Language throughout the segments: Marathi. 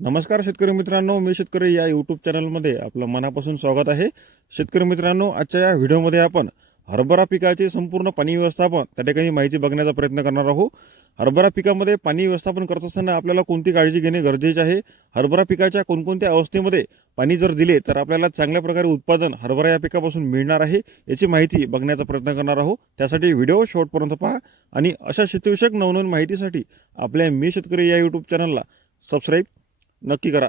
नमस्कार शेतकरी मित्रांनो मी शेतकरी या यूट्यूब चॅनलमध्ये आपलं मनापासून स्वागत आहे. शेतकरी मित्रांनो आजच्या या व्हिडिओमध्ये आपण हरभरा पिकाचे संपूर्ण पाणी व्यवस्थापन त्या ठिकाणी माहिती बघण्याचा प्रयत्न करणार आहोत. हरभरा पिकामध्ये पाणी व्यवस्थापन करत असताना आपल्याला कोणती काळजी घेणे गरजेचे आहे? हरभरा पिकाच्या कोणकोणत्या अवस्थेमध्ये पाणी जर दिले तर आपल्याला चांगल्या प्रकारे उत्पादन हरभरा या पिकापासून मिळणार आहे याची माहिती बघण्याचा प्रयत्न करणार आहोत. त्यासाठी व्हिडिओ शेवटपर्यंत पहा आणि अशा शेतीविषयक नवनवीन माहितीसाठी आपल्या मी शेतकरी या यूट्यूब चॅनलला सबस्क्राईब नक्की करा.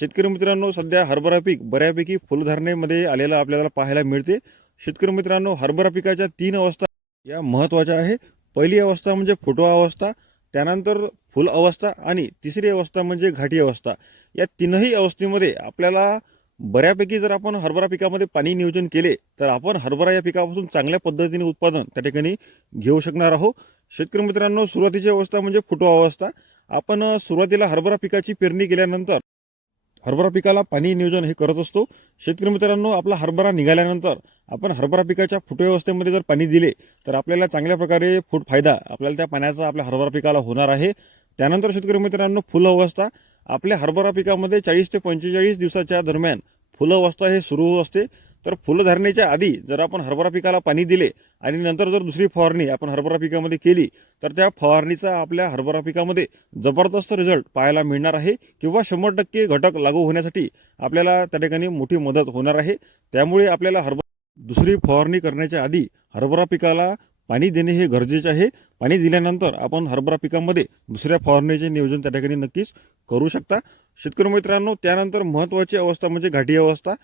शेतकरी मित्रांनो सध्या हरभरा पीक बऱ्यापैकी फुलधारणेमध्ये आलेलं आपल्याला पाहायला मिळते. शेतकरी मित्रांनो हरभरा पिकाच्या तीन अवस्था या महत्त्वाच्या आहे. पहिली अवस्था म्हणजे फुटवा अवस्था त्यानंतर फुल अवस्था आणि तिसरी अवस्था म्हणजे घाटी अवस्था. या तीनही अवस्थेमध्ये आपल्याला बऱ्यापैकी जर आपण हरभरा पिकामध्ये पाणी नियोजन केले तर आपण हरभरा या पिकापासून चांगल्या पद्धतीने उत्पादन त्या ठिकाणी घेऊ शकणार आहोत. शेतकरी मित्रांनो सुरुवातीची अवस्था म्हणजे फुटवा अवस्था. आपण सुरुवातीला हरभरा पिकाची पेरणी केल्यानंतर हरभरा पिकाला पाणी नियोजन हे करत असतो. शेतकरी मित्रांनो आपला हरभरा निघाल्यानंतर आपण हरभरा पिकाच्या फुटव्यवस्थेमध्ये जर पाणी दिले तर आपल्याला चांगल्या प्रकारे फूट फायदा आपल्याला त्या पाण्याचा आपल्या हरभरा पिकाला होणार आहे. त्यानंतर शेतकरी मित्रांनो फुल अवस्था. आपल्या हरभरा पिकामध्ये चाळीस ते पंचेचाळीस दिवसाच्या दरम्यान फुल अवस्था हे सुरू असते. तर फुलधारणेच्या आधी जर आपण हरभरा पिकाला पाणी दिले आणि नंतर जर दुसरी फवारणी आपण हरभरा पिकामध्ये केली तर त्या फवारणीचा आपल्या हरभरा पिकामध्ये जबरदस्त रिझल्ट पाहायला मिळणार आहे किंवा शंभर टक्के घटक लागू होण्यासाठी आपल्याला त्या ठिकाणी मोठी मदत होणार आहे. त्यामुळे आपल्याला हरभरा दुसरी फवारणी करण्याच्या आधी हरभरा पिकाला पाणी देणे हे गरजेचे आहे. पाणी दिल्यानंतर आपण हरभरा पिकामध्ये दुसऱ्या फवारणीचे नियोजन त्या ठिकाणी नक्कीच करू शकता. शेतकरी मित्रांनो त्यानंतर महत्त्वाची अवस्था म्हणजे घाटी अवस्था.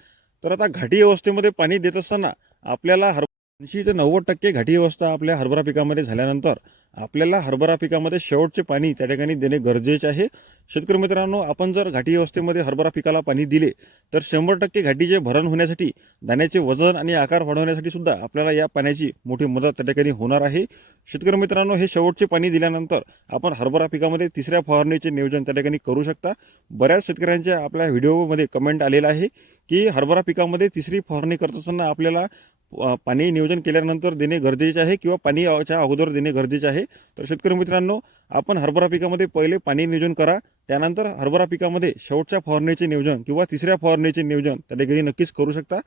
तर आता घाटी अवस्थेमध्ये पाणी देत असताना आपल्याला हर ऐंशी ते नव्वद टक्के घाटी अवस्था आपल्या हरभरा पिकामध्ये झाल्यानंतर आपल्याला हरभरा पिकामध्ये शेवटचे पाणी त्या ठिकाणी देणे गरजेचे आहे. शेतकरी मित्रांनो आपण जर घाटी अवस्थेमध्ये हरभरा पिकाला पाणी दिले तर शंभर टक्के घाटीचे भरण होण्यासाठी दाण्याचे वजन आणि आकार वाढवण्यासाठी सुद्धा आपल्याला या पाण्याची मोठी मदत त्या ठिकाणी होणार आहे. शेतकरी मित्रांनो हे शेवटचे पाणी दिल्यानंतर आपण हरभरा पिकामध्ये तिसऱ्या फवारणीचे नियोजन त्या ठिकाणी करू शकता. बऱ्याच शेतकऱ्यांच्या आपल्या व्हिडिओमध्ये कमेंट आलेला आहे की हरभरा पिकामध्ये तिसरी फवारणी करत असताना आपल्याला पाणी नियोजन केल्यानंतर देणे गरजेचे आहे किंवा पाणीच्या अगोदर देणे गरजेचे आहे. तर शेतकरी मित्रांनो आपण हरभरा पिकामध्ये पहिले पाणी नियोजन करा. त्यानंतर हरभरा पिकामध्ये शेवटच्या फवारणीचे नियोजन किंवा तिसऱ्या फवारणीचे नियोजन त्या ठिकाणी नक्कीच करू शकता.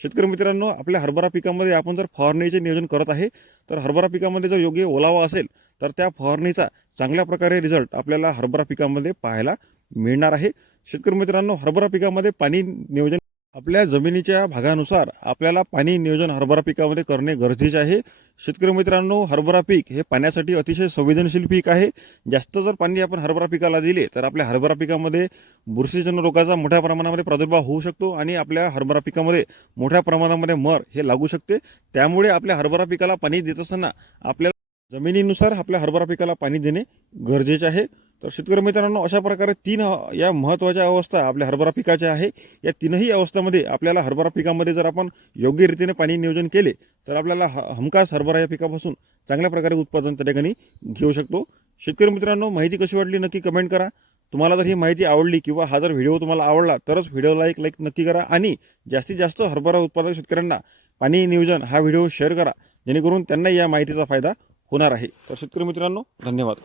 शेतकरी मित्रांनो आपल्या हरभरा पिकामध्ये आपण जर फवारणीचे नियोजन करत आहे तर हरभरा पिकामध्ये जर योग्य ओलावा असेल तर त्या फवारणीचा चांगल्या प्रकारे रिझल्ट आपल्याला हरभरा पिकामध्ये पाहायला मिळणार आहे. शेतकरी मित्रांनो हरभरा पिकामध्ये पाणी नियोजन आपल्या जमिनीच्या भागानुसार आपल्याला पाणी नियोजन हरभरा पिकामध्ये करणे गरजेचे आहे. शेतकरी मित्रांनो हरभरा पीक हे पाण्यासाठी अतिशय संवेदनशील पीक आहे. जास्त जर पाणी आपण हरभरा पिकाला दिले तर आपल्या हरभरा पिकामध्ये बुरशीजन्य रोगाचा मोठ्या प्रमाणामध्ये प्रादुर्भाव होऊ शकतो आणि आपल्या हरभरा पिकामध्ये मोठ्या प्रमाणामध्ये मर हे लागू शकते. त्यामुळे आपल्या हरभरा पिकाला पाणी देत असताना आपल्याला जमिनीनुसार आपल्या हरभरा पिकाला पाणी देणे गरजेचे आहे. तर शेतकरी मित्रांनो अशा प्रकारे तीन या महत्त्वाच्या अवस्था आपल्या हरभरा पिकाच्या आहे. या तीनही अवस्थामध्ये आपल्याला हरभरा पिकामध्ये जर आपण योग्य रीतीने पाणी नियोजन केले तर आपल्याला ह- हमखास हरभरा या पिकापासून चांगल्या प्रकारे उत्पादन त्या ठिकाणी घेऊ शकतो. शेतकरी मित्रांनो माहिती कशी वाटली नक्की कमेंट करा. तुम्हाला जर ही माहिती आवडली किंवा हा जर व्हिडिओ तुम्हाला आवडला तरच व्हिडिओला एक लाईक नक्की करा आणि जास्तीत जास्त हरभरा उत्पादक शेतकऱ्यांना पाणी नियोजन हा व्हिडिओ शेअर करा. जेणेकरून त्यांना या माहितीचा फायदा होणार आहे. तर शेतकरी मित्रांनो धन्यवाद.